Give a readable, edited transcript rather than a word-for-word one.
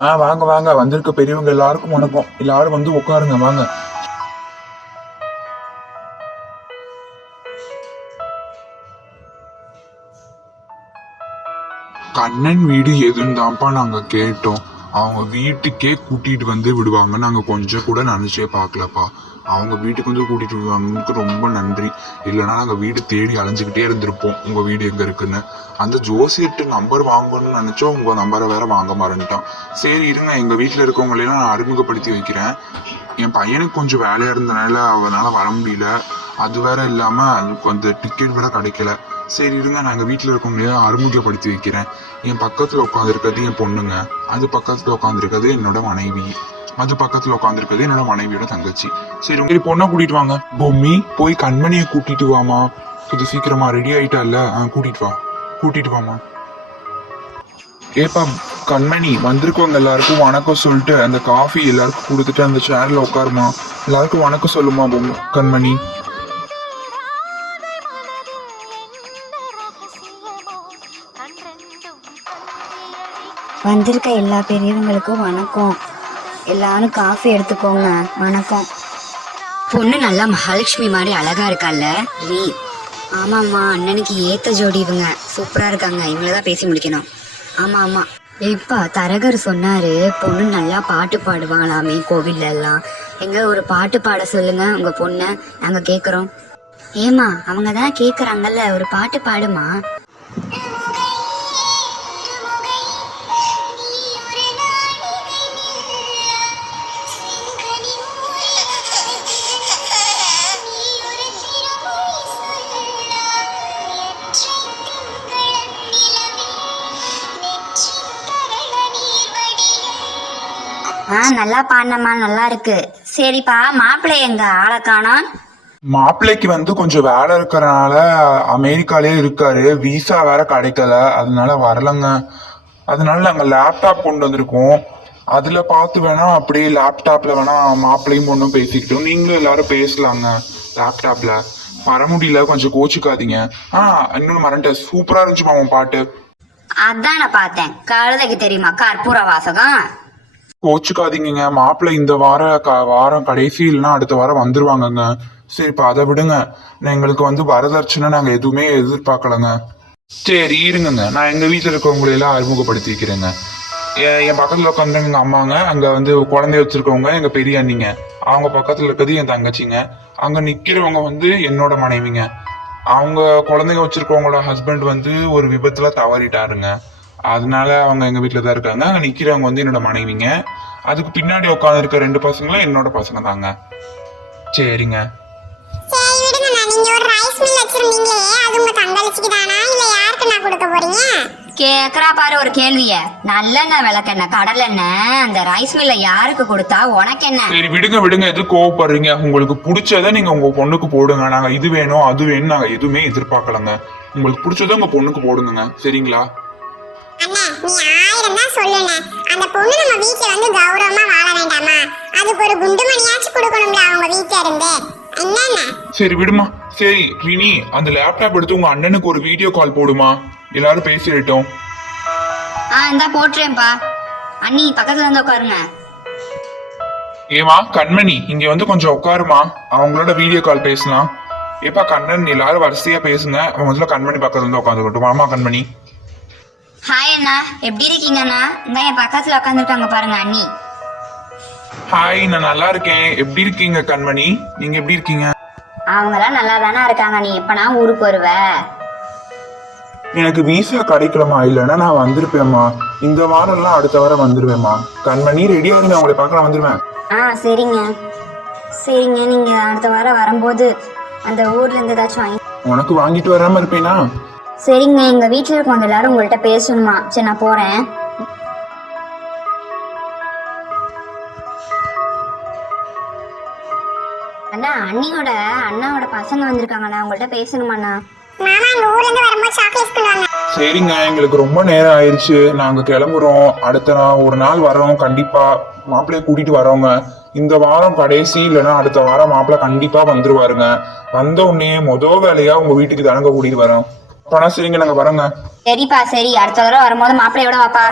வாங்க வாங்க, வந்திருக்க பெரியவங்க எல்லாருக்கும் வணக்கம். எல்லாரும் வந்து உட்காருங்க வாங்க. கண்ணன் வீடு எதுன்னு தான்ப்பா நாங்க கேட்டோம். அவங்க வீட்டுக்கே கூட்டிட்டு வந்து விடுவாங்க, நாங்க கொஞ்சம் கூட நினைச்சே பார்க்கலப்பா. அவங்க வீட்டுக்கு வந்து கூட்டிட்டு விடுவாங்களுக்கு ரொம்ப நன்றி. இல்லைன்னா நாங்க வீடு தேடி அலைஞ்சுக்கிட்டே இருந்திருப்போம் உங்க வீடு எங்க இருக்குன்னு. அந்த ஜோசியர்கிட்ட நம்பர் வாங்கணும்னு நினைச்சோம், உங்க நம்பரை வேற வாங்க மறந்துட்டான். சரி இருங்க, எங்க வீட்டுல இருக்கவங்களையும் நான் அறிமுகப்படுத்தி வைக்கிறேன். என் பையனுக்கு கொஞ்சம் வேலையா இருந்தனால அவனால வர முடியல. அது வேற இல்லாம அதுக்கு அந்த டிக்கெட் வேற கிடைக்கல. சரி இருங்க, நான் எங்கள் வீட்டில் இருக்கவங்களையும் அறிமுகப்படுத்தி வைக்கிறேன். என் பக்கத்தில் உட்காந்துருக்கிறது என் பொண்ணுங்க, அது பக்கத்தில் உட்காந்துருக்கிறது என்னோட மனைவி, அது பக்கத்தில் உட்காந்துருக்கிறது என்னோட மனைவியோட தங்கச்சி. சரி உங்க பொண்ணை கூட்டிட்டு வாங்க. பொம்மி, போய் கண்மணியை கூட்டிட்டு வாமா. கொஞ்சம் சீக்கிரமா ரெடி ஆயிட்டால, கூட்டிட்டு வாமா. ஏப்பா கண்மணி, வந்திருக்கவங்க எல்லாருக்கும் வணக்கம் சொல்லிட்டு அந்த காஃபி எல்லாருக்கும் கொடுத்துட்டு அந்த சேர்ல உட்காருமா. எல்லாருக்கும் வணக்கம் சொல்லுமா கண்மணி. வந்திருக்க எல்லா பெரியவங்களுக்கும் வணக்கம். எல்லாரும் காஃபி எடுத்துக்கோங்க. வணக்கம். பொண்ணு நல்லா மகாலட்சுமி மாதிரி அழகா இருக்கால ரீ? ஆமாம்மா, அண்ணனுக்கு ஏத்த ஜோடி இவங்க. சூப்பரா இருக்காங்க. இவங்களதான் பேசி முடிக்கணும். ஆமா ஆமா. எப்பா தரகர் சொன்னாரு பொண்ணு நல்லா பாட்டு பாடுவாங்களாமே கோவில்ல எல்லாம். எங்க ஒரு பாட்டு பாட சொல்லுங்க உங்க பொண்ண, நாங்க கேக்குறோம். ஏமா அவங்க தான் கேக்குறாங்கல்ல, ஒரு பாட்டு பாடுமா. நல்லா பாடினம்மா, நல்லா இருக்கு. சரிப்பா, மாப்பிள்ளை எங்க ஆளை காணோம்? மாப்பிள்ளைக்கு வந்து கொஞ்சம் வேலை இருக்கிறனால அமெரிக்காலே இருக்காரு. விசா வேற கிடைக்கல, அதனால வரலங்க. அதனால நாங்க லேப்டாப் கொண்டு வந்திருக்கோம். அதுல பார்த்து வேணா அப்படியே லேப்டாப்ல வேணா மாப்பிள்ளையும் பொண்ணும் பேசிக்கிட்டோம். நீங்களும் எல்லாரும் பேசலாங்க லேப்டாப்ல. வர முடியல, கொஞ்சம் கோச்சுக்காதீங்க. இன்னொன்னு மறந்துட்டேன், சூப்பரா இருந்துச்சு மாமா பாட்டு. அதான் நான் பார்த்தேன். கழுதைக்கு தெரியுமா கற்பூர வாசகம்? கோச்சுக்காதீங்க, மாப்பிள்ளை இந்த வாரம் கடைசி இல்லைன்னா அடுத்த வாரம் வந்துருவாங்கங்க. சரி இப்ப அதை விடுங்க. எங்களுக்கு வந்து வரதட்சணை நாங்க எதுவுமே எதிர்பார்க்கலங்க. சரி இருங்க, நான் எங்க வீட்டுல இருக்கவங்களை எல்லாம் அறிமுகப்படுத்தி வைக்கிறேங்க. என் பக்கத்துல உட்காந்து எங்க அம்மாங்க, அங்க வந்து குழந்தைய வச்சிருக்கவங்க எங்க பெரிய அண்ணிங்க, அவங்க பக்கத்துல இருக்கிறது என் தங்கச்சிங்க, அங்க நிக்கிறவங்க வந்து என்னோட மனைவிங்க. அவங்க குழந்தைங்க வச்சிருக்கவங்களோட ஹஸ்பண்ட் வந்து ஒரு விபத்துல தவறிட்டாருங்க. அதனால அவங்க எங்க வீட்டுல தான் இருக்காங்க. அங்க நிக்கிறவங்க வந்து என்னோட மனைவிங்க. அதுக்கு பின்னாடி உட்காந்து இருக்க 2 பசங்களும் என்னோட பசங்க தாங்க. சரிங்க. கேக்குறா பாரு ஒரு கேள்விய. நல்லெண்ணெய் விளக்கெண்ணெய் கடலெண்ணெய் அந்த ரைஸ் மில்ல யாருக்கு கொடுத்தா உனக்கு என்ன? சரி விடுங்க, எது கோவப்படுறீங்க? உங்களுக்கு பிடிச்சத நீங்க உங்க பொண்ணுக்கு போடுங்க. நாங்க இது வேணும் அது வேணும் நாங்க எதுவுமே எதிர்பார்க்கலங்க. உங்களுக்கு பிடிச்சத உங்க பொண்ணுக்கு போடுங்க, சரிங்களா? அண்ணா, நீ 1000 தான் சொல்லுன. அந்த பொண்ணு நம்ம வீட்ல வந்து கௌரவமா வாழ வேண்டாமா? அதுக்கு ஒரு குண்டுமணியாச்சும் கொடுக்கணும்ல அவங்க வீட்ல இருந்து. என்னண்ணா? சரி விடுமா. சரி ரினி, அந்த லேப்டாப் எடுத்து உங்க அண்ணனுக்கு ஒரு வீடியோ கால் போடுமா, எல்லாரும் பேசிட்டோம். இந்தா போட்டுறேன்ப்பா. அண்ணி பக்கத்துல இருந்து உட்காருங்க. ஏமா கண்மணி, இங்க வந்து கொஞ்சம் உட்காருமா, அவங்களோட வீடியோ கால் பேசலாம். ஏப்பா கண்ணன், எல்லாரும் வரிசையா பேசுங்க. முதல்ல கண்மணி பக்கத்துல இருந்து உட்காந்துக்கட்டும். வாமா கண்மணி. ஹாய் அண்ணா, எப்படி இருக்கீங்க அண்ணா? இந்த என் பக்கத்துல உட்காந்துருக்காங்க பாருங்க அண்ணி. ஹாய், நான் நல்லா இருக்கேன். எப்படி இருக்கீங்க கண்மணி? நீங்க எப்படி இருக்கீங்க? அவங்களாம் நல்லா தானே இருக்காங்க. நீ எப்பனா ஊருக்கு வருவ? எனக்கு விசா கிடைக்கலமா, இல்லைன்னா நான் வந்திருப்பேம்மா. இந்த வாரம்லாம் அடுத்த வாரம் வந்துருவேம்மா. கண்மணி ரெடியா இருங்க, அவங்களை பார்க்க நான் வந்துருவேன். சரிங்க சரிங்க. நீங்க அடுத்த வாரம் வரும்போது அந்த ஊர்ல இருந்து ஏதாச்சும் வாங்கி உனக்கு வாங்கிட்டு வராம இருப்பேனா? சரிங்க. எங்க வீட்டுல இருக்கவங்க எல்லாரும் உங்கள்கிட்ட பேசணுமா. சரி நான் போறேன். அண்ணா, அண்ணாவோட பசங்க வந்திருக்காங்கண்ணா, உங்கள்கிட்ட பேசணுமாண்ணா. மாமா அந்த ஊர்ல இருந்து வரும்போது சாக்லேட் கொண்டு வாங்க. சரிங்க, எங்களுக்கு ரொம்ப நேரம் ஆயிடுச்சு, நாங்க கிளம்புறோம். அடுத்த ஒரு நாள் வரோம் கண்டிப்பா. மாப்பிள்ளைய கூட்டிட்டு வரோங்க. இந்த வாரம் கடைசி இல்லைன்னா அடுத்த வாரம் மாப்பிள்ளை கண்டிப்பா வந்துருவாருங்க. வந்த உடனே வேலையா உங்க வீட்டுக்கு தானங்க கூட்டிட்டு வரோம். பணம் சரிங்க, நாங்க வரோங்க. சரிப்பா சரி. அடுத்த தடவை வரும்போது மாப்பிள்ளையோட வாப்பா.